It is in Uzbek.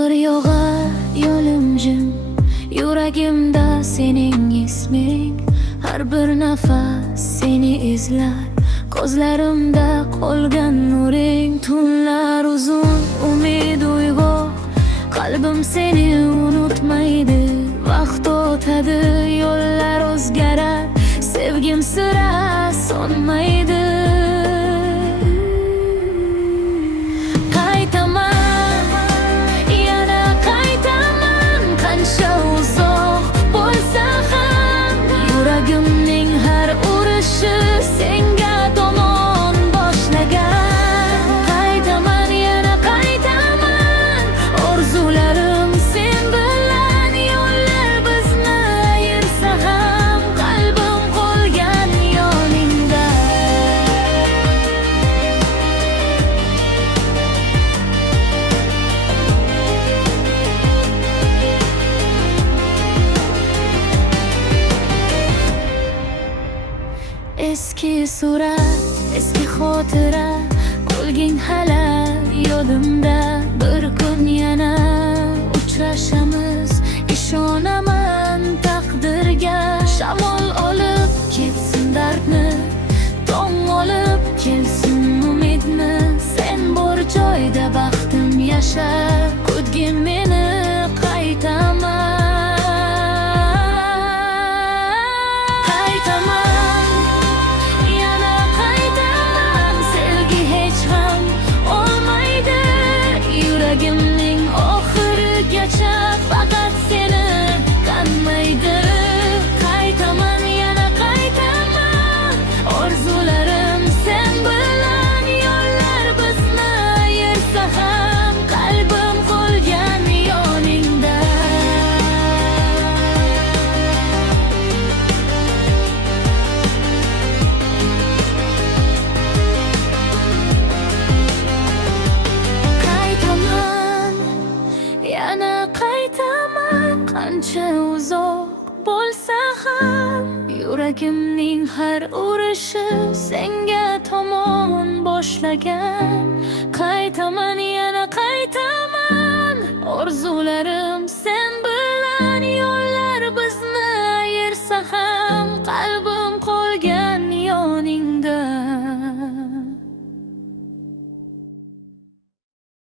Yomg'ir yog'ar, yo'lim jim, yuragimda sening isming. Har bir nafas seni izlar, ko'zlarimda qolgan nuring. Tunlar uzun, umid uyg'oq, qalbim seni unutmaydi. Vaqt o'tadi, yo'llar o'zgarar, sevgim sira so'nmaydi. Yuragimning har urishi senga tomon boshlagan. Qaytaman, yana qaytaman, orzularim sen bilan. Yo'llar bizni ayirsa ham, qalbim qolgan yoningda. Eski surat, eski xotira, qolgin hala yodimda. Bir kun yana uchrashamiz, ishonaman taqdirga. Shamol olib ketsin dardni, tong olib kelsin umidni. Sen bor joyda baxtim yashar, kutgin meni qaytaman. Yuragimning oxirigacha faqat seni qanmaydi. Qaytaman, yana qaytaman, orzularim sen bilan. Yo'llar bizni ayirsa ham, qalbim qolgan yoningda. Yana qaytaman, qancha uzoq bo'lsa ham. Yuragimning har urishi senga tomon boshlagan. Qaytaman, yana qaytaman.